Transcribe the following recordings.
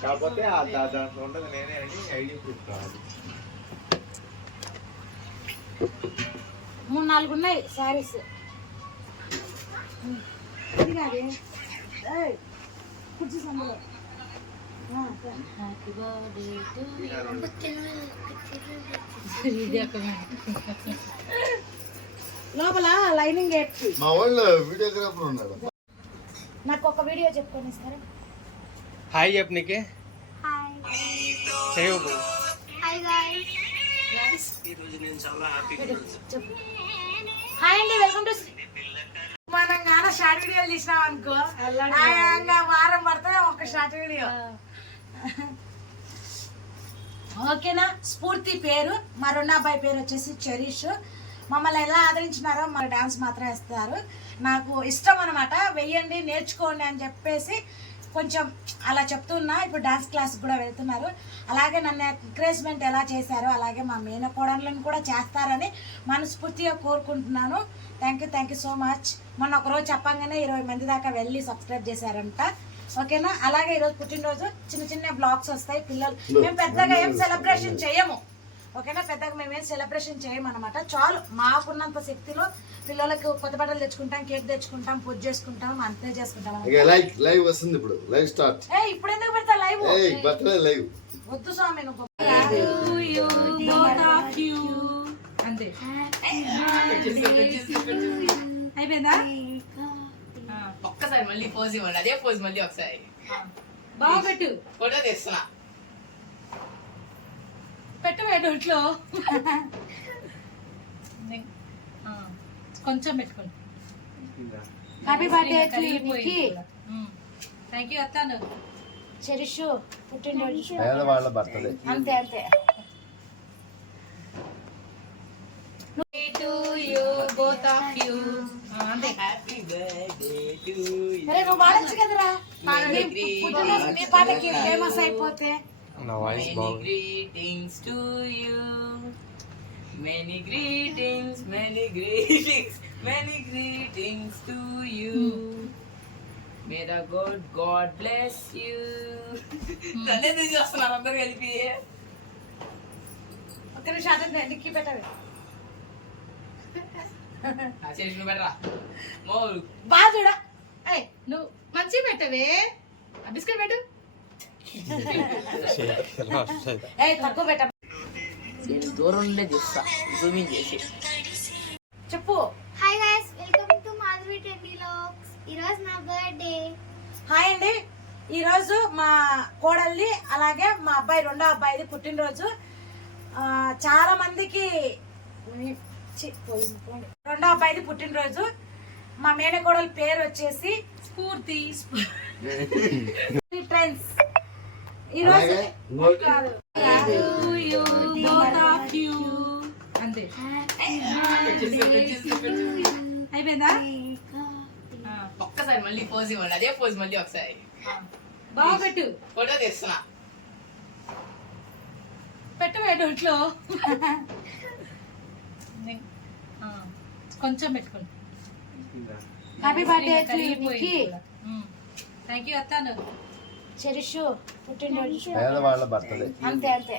కాకపోతే దాంట్లో ఉండదు నేనే అని ఐడి ప్రూఫ్ కావాలి మూడు నాలుగు ఉన్నాయి శారీస్ ఇది కాదే? ఏయ్, కుర్చీ సందులో హ్యాపీ బర్త్డే టు లోపల లైనింగ్ నాకు ఒక వీడియో చెప్పుకొని ఇస్తారా? హాయ్ చెప్పు నీకే చెప్పు. హాయ్ అండి వెల్కమ్ టు మనం గాన షార్ట్ వీడియోలు తీసినాం అనుకో. వారం పడుతుంది ఒక షార్ట్ వీడియో ఓకేనా స్ఫూర్తి పేరు మా రెండో అబ్బాయి పేరు వచ్చేసి చెరీష్. మమ్మల్ని ఎలా ఆదరించినారో మా డాన్స్ మాత్రం వేస్తారు. నాకు ఇష్టం అనమాట వెయ్యండి నేర్చుకోండి అని చెప్పేసి కొంచెం అలా చెప్తున్నా. ఇప్పుడు డాన్స్ క్లాస్ కూడా వెళ్తున్నారు. అలాగే నన్ను ఎంకరేజ్మెంట్ ఎలా చేశారో అలాగే మా మేనకోడళ్ళని కూడా చేస్తారని మనస్ఫూర్తిగా కోరుకుంటున్నాను. Thank you thank you so much మొన్న ఒకరోజు చెప్పంగానే ఇరవై మంది దాకా వెళ్ళి సబ్స్క్రైబ్ చేశారంట. ఓకేనా? అలాగే ఈరోజు పుట్టినరోజు చిన్న చిన్న బ్లాగ్స్ వస్తాయి. పిల్లలు మేము పెద్దగా ఏం సెలబ్రేషన్ చేయము. ఓకేనా? పెద్దగా మేము సెలబ్రేషన్ చేయమన్నమాట. చాలు మాకున్నంత శక్తిలో పిల్లలకు కొత్త బట్టలు తెచ్చుకుంటాం కేక్ తెచ్చుకుంటాం పూజ చేసుకుంటాం అంతే చేసుకుంటాం లైవ్ లైవ్ వస్తుంది ఇప్పుడు. Live start. ఏ ఇప్పుడు ఎందుకు పెడతా లైవ్? Birthday live. వద్దు స్వామి నువ్వు అంతే. అయిపోయిందా? ఒక్కసారి మళ్ళీ పోజ్ ఇవ్వండి. అదే పోజ్ మళ్ళీ ఒకసారి. బాగా పెట్టు. ఫోటో తీస్తున్నా. పెట్టు పెట్టు ఇంట్లో ఆ, కొంచెం పెట్టుకోండి. హ్యాపీ బర్త్డే టు నీకి థ్యాంక్ యూ అత్తాను. చెరిషు పుట్టినరోజు. పేదవాళ్ళ బర్త్డే అంతే అంతే. బోత్ ఆఫ్ యూ అంతే. హ్యాపీ బర్త్డే టు అరే నువ్వు పాడొచ్చు కదరా? పాటకి ఫేమస్ అయిపోతే. నా వాయిస్ బాగుంది. Greetings to you many greetings many greetings many greetings to you may the good God bless you నన్నే తీసి వస్తున్నారు అందరు కలిపి. ఒక్క నిమిషం నిక్కి పెట్టవే చేసి పెట్టరా? బాగా చూడ. నువ్వు మంచి పెట్టవే. బిస్కెట్ పెట్టు. తక్కువ పెట్ట. నేను దూరం నుండే చూస్తా జూమింగ్ చేసి. చెప్పు. Hi guys welcome to Madhuri teddy locks ఈరోజు నా బర్త్డే హాయ్ అండి. ఈరోజు మా కోడల్ని అలాగే మా అబ్బాయి రెండో అబ్బాయిది పుట్టినరోజు. ఆ, చాలా మందికి. రెండో అబ్బాయిది పుట్టినరోజు. మా మేనకోడలి పేరు వచ్చేసి స్ఫూర్తి ట్రెండ్స్. ఈరోజు అంతే. అయిపోయిందా? ఒక్కసారి మళ్ళీ పోజ్ ఇవ్వండి. అదే పోజ్ మళ్ళీ ఒకసారి. బాగా పెట్టు. ఫోటో తీస్తున్నా. పెట్టు పెట్టు ఇంట్లో కొంచెం పెట్టుకోండి. హ్యాపీ బర్త్డే థ్యాంక్ యూ అత్తాను. చెరిషు పుట్టినరోజు. పేదవాళ్ళ బర్త్డే. అంతే అంతే.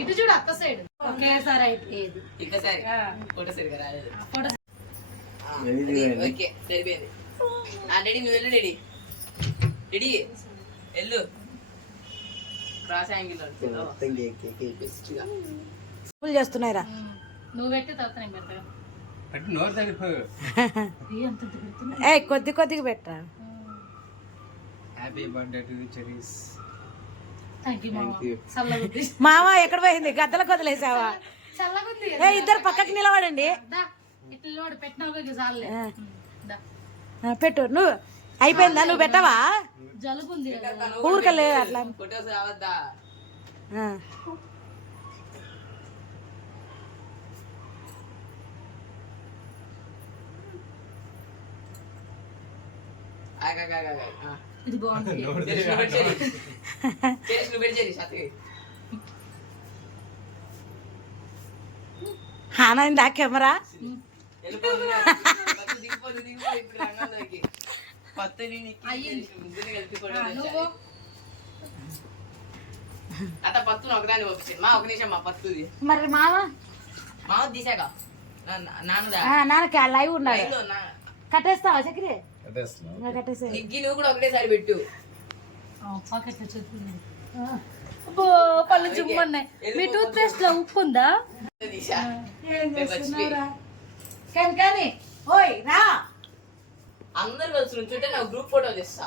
ఇటు చూడు అక్క సైడ్. ఒకేసారి అయిపోయేది. ఇంకోసారి ఫోటో సరిగా రాలేదు. ఫోటో ఓకే సరిపోయింది. ఆ రెడీ నువ్వు వెళ్ళు రెడీ. రెడీ. వెళ్ళు. క్రాస్ యాంగిల్ ఫుల్ చేస్తున్నాయిరా. నువ్వు పెట్టి తర్వాత నేను పెడతా. ఏ కొద్ది కొద్దిగా పెట్టరా. హ్యాపీ బర్త్డే టు చెరీస్ మామ. ఎక్కడ పోయింది? గద్దలకు వదిలేసావా చల్లగుంది ఏ ఇద్దరు పక్కకి నిలబడండి. పెట్టు నువ్వు. అయిపోయిందా? నువ్వు పెట్టవా? ఊరికలే అట్లా ఫొటోస్ రావద్దా ఆ. ఆగాగాగా ఇది బాగుంటుంది నువ్వు పెట్టి చెరి చేసి నువ్వు పెట్టి చెరి సత్తి ఆనంద కెమెరా వెళ్ళిపోతుంది పత్తు దిగిపోతుంది దిగిపోతుంది ఇప్పుడు రంగంలోకి పత్తుని నిక్కి ముగ్గురిని కలిపి కూడా నువ్వు అత్త పత్తును ఒకదాన్ని పంపించింది మా ఒక నిమిషం మా పత్తుది మరి మామ? మా తీసాక. ఆ లైవ్ ఉన్నాడు. కట్టేస్తావా చక్రి? నిగ్గి నువ్వు కూడా ఒకటేసారి పెట్టు. పళ్ళు చుమ్మన్నాయి. మీ టూత్ పేస్ట్లో ఉప్పు ఉందా? కానీ కానీ ఓయ్ రా. అందరు కలిసి నుంచుంటే నాకు గ్రూప్ ఫోటో తెస్తా